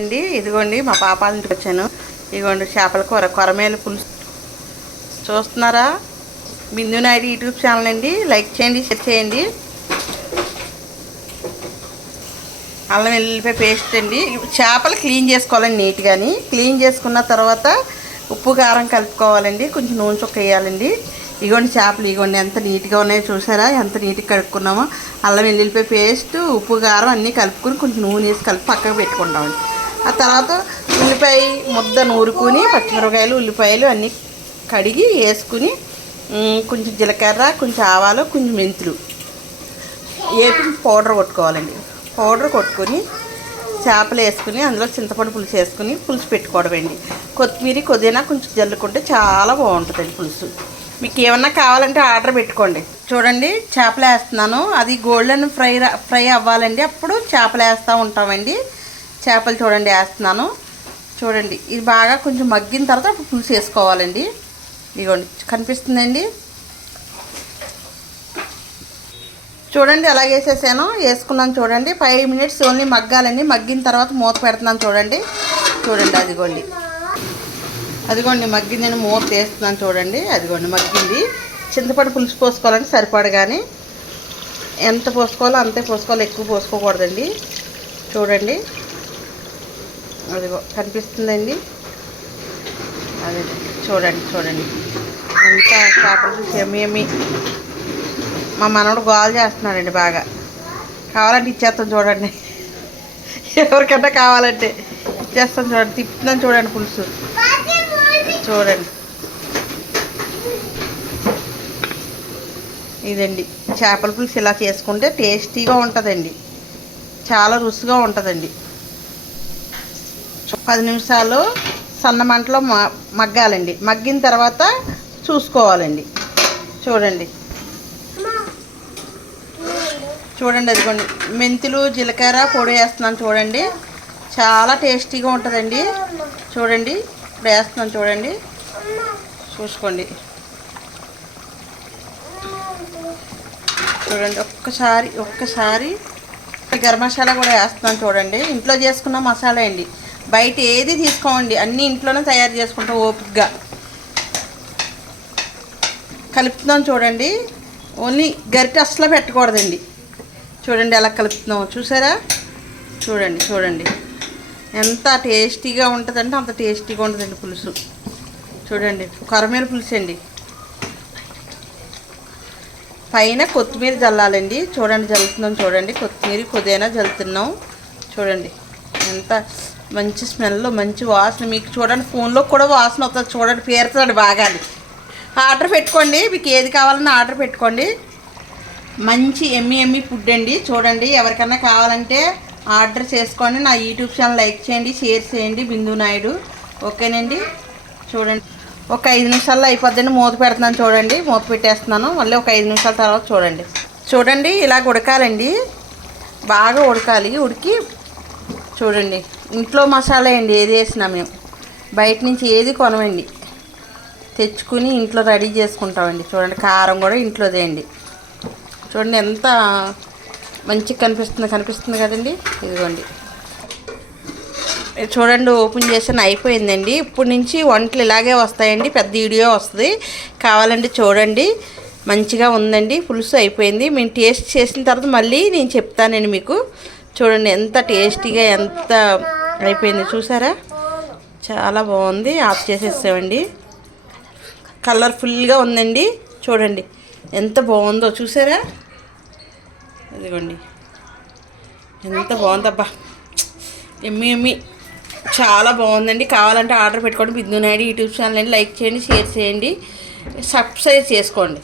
అండి ఇదిగోండి మా పాప ఇంటికి వచ్చాను. ఇదిగోండి చేపల కూర, కొరమేలు పులుసు చూస్తున్నారా? బిందు నాయుడు యూట్యూబ్ ఛానల్ అండి. లైక్ చేయండి, షేర్ చేయండి. అల్లం వెల్లుల్లిపాయ పేస్ట్ అండి. చేపలు క్లీన్ చేసుకోవాలండి నీట్గాని. క్లీన్ చేసుకున్న తర్వాత ఉప్పు కారం కలుపుకోవాలండి. కొంచెం నూనె చుక్క వేయాలండి. ఇగోండి చేపలు, ఇగోండి ఎంత నీట్గా ఉన్నాయో చూసారా? ఎంత నీట్గా కడుక్కున్నామో. అల్లం వెల్లుల్లిపాయ పేస్ట్, ఉప్పు కారం అన్నీ కలుపుకొని కొంచెం నూనె వేసి కలిపి పక్కకు పెట్టుకుంటామండి. ఆ తర్వాత ఉల్లిపాయ ముద్ద నూరుకుని, పచ్చిమిరపకాయలు ఉల్లిపాయలు అన్నీ కడిగి వేసుకుని, కొంచెం జీలకర్ర, కొంచెం ఆవాలు, కొంచెం మెంతులు వేపి పౌడర్ కొట్టుకోవాలండి. పౌడర్ కొట్టుకొని చేపలు వేసుకుని అందులో చింతపండు పులుసు వేసుకుని పులుసు పెట్టుకోవడం అండి. కొత్తిమీర పుదీనా కొంచెం జల్లుకుంటే చాలా బాగుంటుందండి పులుసు. మీకు ఏమన్నా కావాలంటే ఆర్డర్ పెట్టుకోండి. చూడండి చేపలు వేస్తున్నాను. అది గోల్డెన్ ఫ్రై అవ్వాలండి. అప్పుడు చేపలు వేస్తూ ఉంటామండి. చేపలు చూడండి వేస్తున్నాను. చూడండి ఇది బాగా కొంచెం మగ్గిన తర్వాత అప్పుడు పులుసు వేసుకోవాలండి. ఇదిగోండి కనిపిస్తుందండి. చూడండి ఎలా వేసేసాను, వేసుకున్నాను చూడండి. 5 మినిట్స్ ఓన్లీ మగ్గాలండి. మగ్గిన తర్వాత మూత పెడుతున్నాను చూడండి. చూడండి అదిగోండి మగ్గిందని మూత వేస్తున్నాను చూడండి. అదిగోండి మగ్గింది. చింతపండు పులుసు పోసుకోవాలంటే సరిపడ, కానీ ఎంత పోసుకోవాలో అంతే పోసుకోవాలి, ఎక్కువ పోసుకోకూడదండి. చూడండి అదిగో కనిపిస్తుందండి. అదే చూడండి అంతా చేపల పులుసు ఎమ్మి మా మనవడు గోల్ చేస్తున్నాడండి బాగా. కావాలంటే ఇచ్చేస్తాం చూడండి. ఎవరికన్నా కావాలంటే ఇచ్చేస్తాం చూడండి. తిప్పుతున్నాను చూడండి పులుసు. చూడండి ఇదండి చేపల పులుసు. ఇలా చేసుకుంటే టేస్టీగా ఉంటుందండి, చాలా రుచిగా ఉంటుందండి. 10 నిమిషాలు సన్న మంటలో మగ్గాలండి. మగ్గిన తర్వాత చూసుకోవాలండి. చూడండి అదిగోండి మెంతులు జీలకర్ర పొడి వేస్తున్నాను చూడండి. చాలా టేస్టీగా ఉంటుందండి. చూడండి ఇప్పుడు వేస్తున్నాను చూడండి. చూసుకోండి ఒక్కసారి గరం మసాలా కూడా వేస్తున్నాను చూడండి. ఇంట్లో చేసుకున్న మసాలా అండి, బయట ఏది తీసుకోండి, అన్నీ ఇంట్లోనే తయారు చేసుకుంటాం ఓపికగా. కలుపుతున్నాం చూడండి. ఓన్లీ గరిటె అసలు పెట్టకూడదండి. చూడండి ఎలా కలుపుతున్నామో చూసారా? చూడండి ఎంత టేస్టీగా ఉంటుందంటే అంత టేస్టీగా ఉంటుందండి పులుసు. చూడండి కొరమేలు పులుసు అండి. పైన కొత్తిమీర జల్లాలండి. చూడండి జల్లుతున్నాం చూడండి. కొత్తిమీర పుదీనా జల్లుతున్నాం చూడండి. ఎంత మంచి స్మెల్, మంచి వాసన. మీకు చూడండి ఫోన్లో కూడా వాసన అవుతుంది చూడండి. పేరుతుంది బాగా. ఆర్డర్ పెట్టుకోండి. మీకు ఏది కావాలన్నా ఆర్డర్ పెట్టుకోండి. మంచి ఎమ్మి ఫుడ్ అండి. చూడండి ఎవరికన్నా కావాలంటే ఆర్డర్ చేసుకోండి. నా యూట్యూబ్ ఛానల్ లైక్ చేయండి, షేర్ చేయండి. బిందు నాయుడు ఓకేనండి. చూడండి ఒక 5 నిమిషాల్లో అయిపోద్దండి. మూత పెడుతున్నాను చూడండి. మూత పెట్టేస్తున్నాను. మళ్ళీ ఒక 5 నిమిషాల తర్వాత చూడండి ఇలాగ ఉడకాలండి. బాగా ఉడకాలి. ఉడికి చూడండి ఇంట్లో మసాలా అండి. ఏది వేసినా మేము బయట నుంచి ఏది కొనవండి, తెచ్చుకుని ఇంట్లో రెడీ చేసుకుంటామండి. చూడండి కారం కూడా ఇంట్లోదే అండి. చూడండి ఎంత మంచిగా కనిపిస్తుంది కదండి. ఇదిగోండి చూడండి ఓపెన్ చేసిన అయిపోయిందండి. ఇప్పుడు నుంచి వంటలు ఇలాగే వస్తాయండి. పెద్ద వీడియో వస్తుంది, కావాలంటే చూడండి. మంచిగా ఉందండి పులుసు. అయిపోయింది. మేము టేస్ట్ చేసిన తర్వాత మళ్ళీ నేను చెప్తానండి మీకు. చూడండి ఎంత టేస్టీగా ఎంత అయిపోయింది చూసారా? చాలా బాగుంది. ఆఫ్ చేసేసామండి. కలర్ఫుల్గా ఉందండి. చూడండి ఎంత బాగుందో చూసారా? ఇదిగోండి ఎంత బాగుందబ్బా. ఎమ్మి చాలా బాగుందండి. కావాలంటే ఆర్డర్ పెట్టుకోండి. బిందు నాయుడు యూట్యూబ్ ఛానల్ అండి. లైక్ చేయండి, షేర్ చేయండి, సబ్స్క్రైబ్ చేసుకోండి.